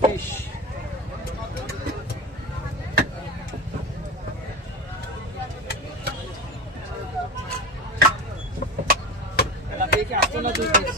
Fish আসতো না 2 piece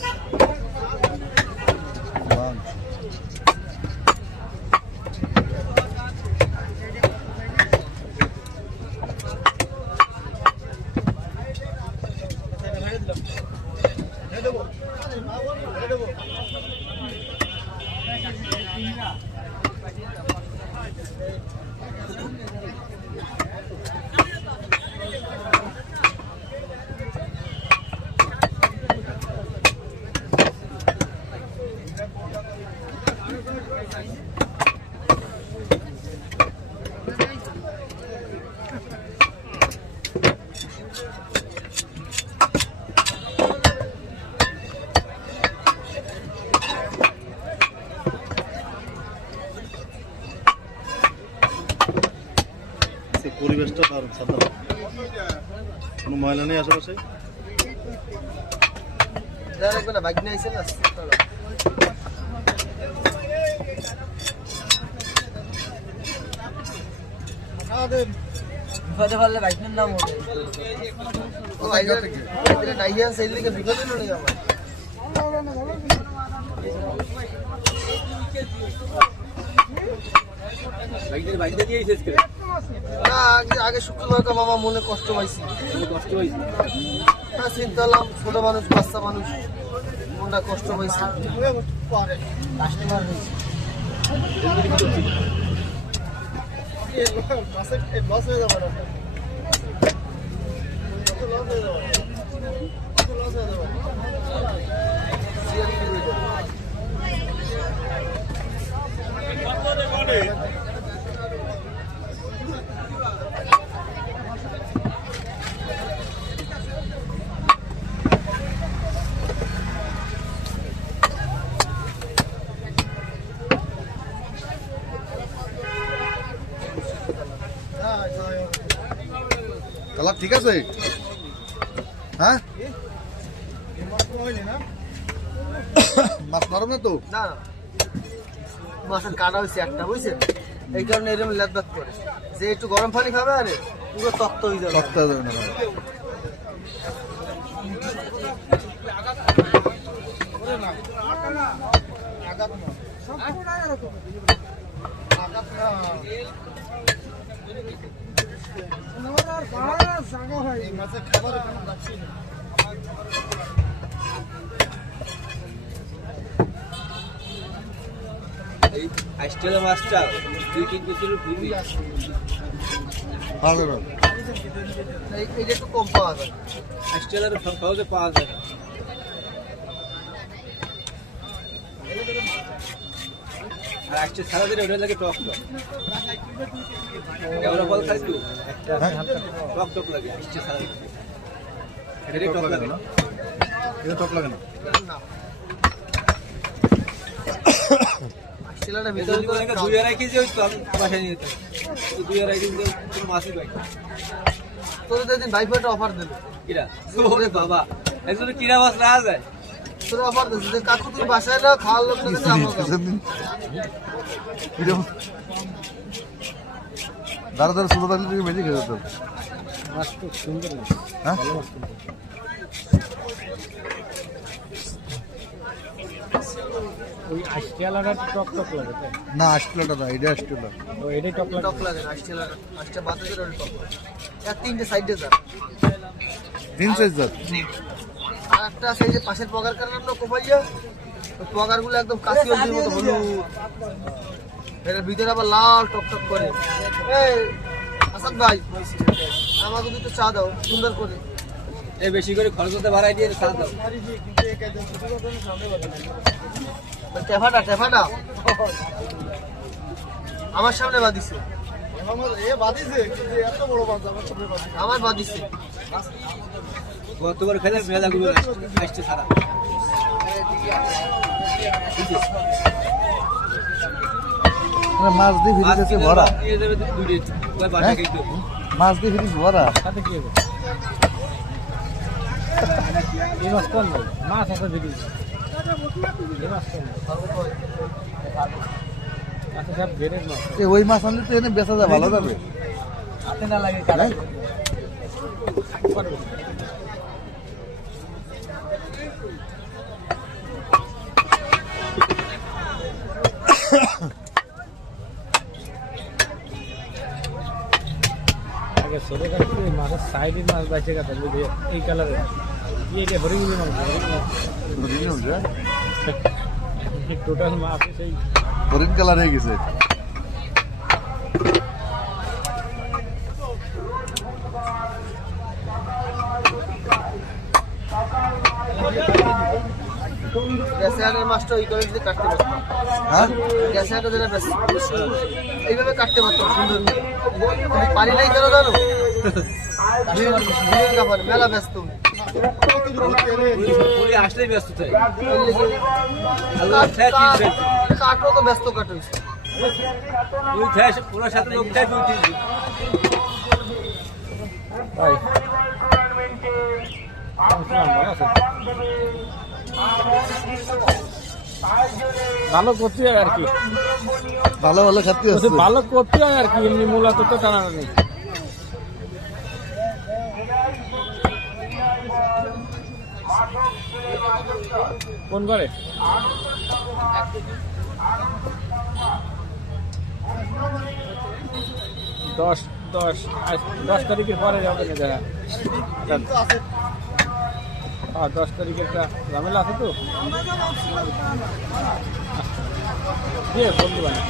পরিবেশটা দারুণ সাধারণ, কোনো ময়লা নেই আশেপাশে। আগে শুক্রবার মামা মনে কষ্ট পাইছি, হ্যাঁ চিন্তা করলাম ছোট মানুষ বাচ্চা মানুষ মনটা কষ্ট পাইছি। কালার ঠিক আছে? হ্যাঁ মাছ নরম না তো? না মাছের কাটা হয়েছে একটা, বুঝছেন? এই কারণে এরকম লেদবাদ করে যে একটু গরম পানি খাবে আরে পুরো তক্ত হয়ে যাবে। তক্ত হয়ে যাবে না আইস্টেল মাছটা 2-3 বছরের পুরোই হবে না, এইটা একটু কম পাওয়া যায়, আইস্টেলের সহজে পাওয়া যায় না। আর আইস্টেল সারা দিন ওটা লাগে টক টক, কেমন বল খাই তো একটা টক টক লাগে আইস্টেল সারা দিন। এটা টক লাগে না, এটা টক লাগে না। আইস্টেলটা ভিতরে করে 2.5 কেজি হইতো, আমি বাসায় নিয়ে যেতাম 2.5 কেজি পুরো মাছই পাই। তোর দিন ভাইফোটা অফার দিল কিরা, ওরে বাবা এজন্য কিরা মাছ না যায়, তোর অফার দিছে যে কাকু তুমি বাসায় না খাওয়ার লোক না দাঁড়া দাঁড়া ছোট থাকলে তুমি বেশি খেতে হতো। মাছ খুব সুন্দর, হ্যাঁ ওই আইস্টেলাটা টক টক লাগে না, আইস্টেলটা না, এটা আইস্টেলটা। ও এটাই টক লাগে, টক লাগে আইস্টেলাটা। আইস্টেল বাতাসের টক আর 3টে সাইডে যা 3 সাইজ জাত। আর একটা সেই যে পাশের পগার কারণ আমরা কোপাইয়া ওই পগারগুলো একদম কাশি হলদির মতো হলুদ, এর ভিতরে আবার লাল টক টক করে। এই আসাদ ভাই আমাকে দুটো চা দাও সুন্দর করে, এই বেশি করে খরচ হতে বাড়াই দিয়ে চা দাও। টেফাটা টেফাটা আমার সামনে বাদিছে, আমার বাদিছে গতবার খেলে মেলাগুলো আসছে সারা। মাছ দিয়ে ফিরে গেছে ভরা, মাছ মাছ দিয়ে ফিরিস ভরা। এই মাছ কোন ভাই মাছ আছে যদি এই মাছ কোন আচ্ছা সব বেরের মাছ ওই মাছ আনলে তো এনে বেচা যায়, ভালো যাবে। হাতে না লাগে কাটা আগে ছোট কাটতে মাছের সাইডের মাছ বাইছে কাটা বুঝে এই কালারের ये क्या भरी हुई मांग टोटल माफ है सही হরিণ কালার হয়ে গেছে। গ্যাসে আটার মাছটা ওই করে যদি কাটতে পারতাম, হ্যাঁ গ্যাসে আটা যেটা বেশ এইভাবে কাটতে পারতাম সুন্দর করে। আমি পারি নাই কেন জানো? ভিড়ের ব্যাপারে মেলা ব্যস্ত আসলেই ব্যস্ত থাকে কাটো তো ব্যস্ত কাটো পুরো সাথে লোক চাই ভাই ভালো করতে হয় আর কি, ভালো ভালো খাতে আছে। ভালো করতে হয় আর কি, এমনি মূলত তো টানা নেই। কোন করে 10 তারিখের পরে যাবে না দেখা। 10 তারিখে একটা ঝামেলা আছে তো বন্ধু বানি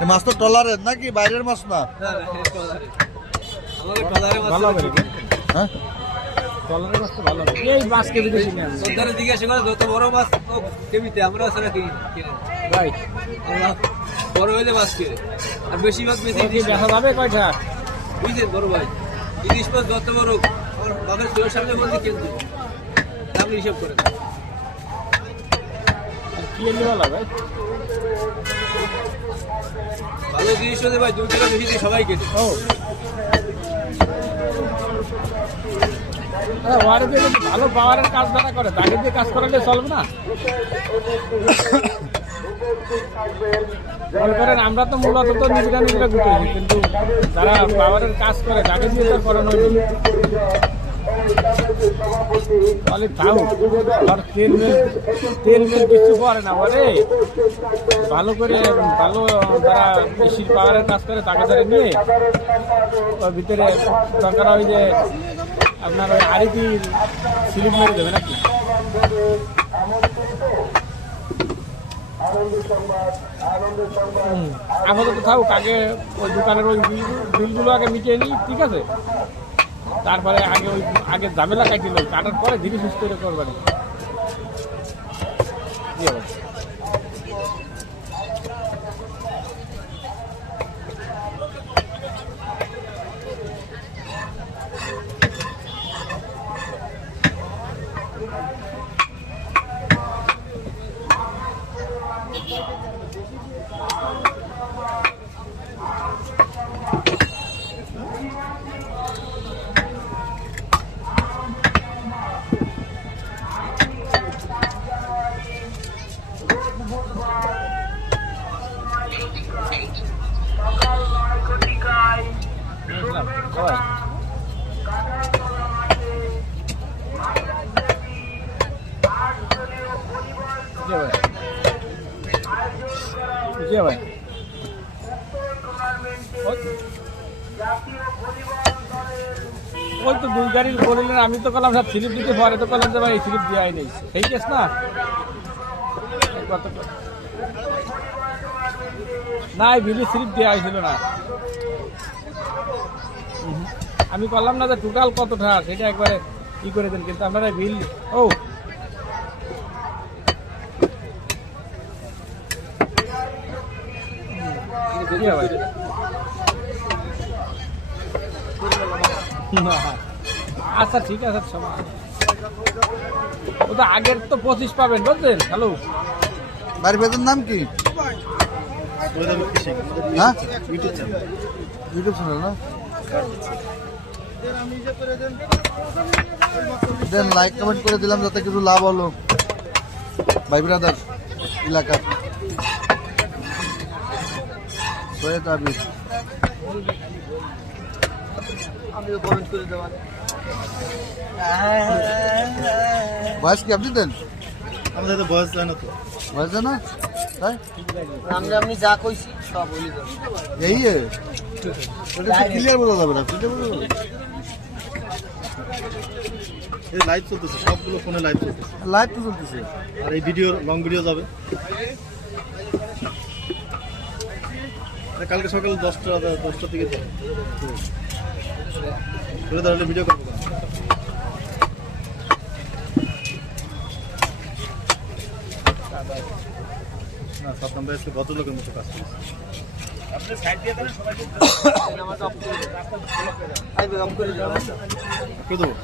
এই মাছ তো ট্রলারের নাকি বাইরের মাছ না? ভালো হবে হ্যাঁ ট্রলারের মাছ তো ভালো হবে। এই মাছ কেজি বেশি নেই জিজ্ঞাসা করে যত বড় মাছ কেমিতে আমরা সেটা কিনে ভাই আমরা বড় হইলে মাছ কিনে আর বেশি মাছ বেশি কি দেখা যাবে কয়টা? বুঝলেন বড় ভাই ইলিশ মাছ যত বড় আমার বাবার চোখের সামনে বলতে কিনতে দাম হিসাব করে কি এমনি ভালো ভাই ভালো জিনিস হলে ভাই 2 টাকা বেশি দিয়ে সবাই কেনে। ও ওয়ারে দিয়ে যদি ভালো পাওয়ারের কাজ যারা করে তাকে দিয়ে কাজ করালে চলবে না। মনে করেন আমরা তো মূলত তো নিজেরা গুটেছি, কিন্তু যারা পাওয়ারের কাজ করে তাকে দিয়ে তো করানো তাহলে তাও আর তেল মেল কিছু করে না বলে ভালো করে ভালো যারা বেশি পাওয়ারের কাজ করে তাকে ধরে নিয়ে ওর ভিতরে দরকার হয় যে আপনার ওই আরেকটি স্লিপ মেরে দেবে নাকি। আপাতত থাকুক, আগে ওই দোকানের ওই বিলগুলো আগে মিটিয়ে নিই, ঠিক আছে? তারপরে আগে ঝামেলা কাটিল, কাটার পরে ধীরে সুস্থ করে করবেন। ভাই ওই তো 2 গাড়ির বললেন, আমি তো করলাম সব স্লিপ দিতে, পরে তো করলাম যে ভাই স্লিপ দেওয়াই নেই, সেই কেস না। না এই বিলি স্লিপ দেওয়া হয়েছিল না, আমি করলাম না যে টোটাল কত টাকা সেটা একবারে ই করে দেন, কিন্তু আপনারা বিল ও আচ্ছা ঠিক আছে সময় ও তো আগের তো 25 পাবেন বুঝলেন। হ্যালো, বাড়ির পেজের নাম কি? হ্যাঁ, ইউটিউব চ্যানেল না? দেন লাইক কমেন্ট করে দিলাম যাতে কিছু লাভ হলো ভাই ব্রাদার এলাকার। সৈয়দ আবির আমিও কমেন্ট করে দেওয়া। বয়স কি আপনি দেন? আমাদের তো বয়স যায় না তো। বয়স না তাই আপনি যা কইছি সব বলি দেবো। এই ক্লিয়ার বোঝা যাবে না, clear বোঝা যাবে না। এই লাইভ চলতেছে, সবগুলো ফোনে লাইভ চলতেছে। লাইভ তো চলতেছে। আর এই ভিডিও লং ভিডিও যাবে কালকে সকাল 10টার দিকে যাবে। তাহলে ভিডিও করবো না, 7 নম্বর এসে ভদ্রলোকের মতো কাজ করছে। আমাকে অফ করে দেবো। আমি অফ করে দেবো। কে দেবো?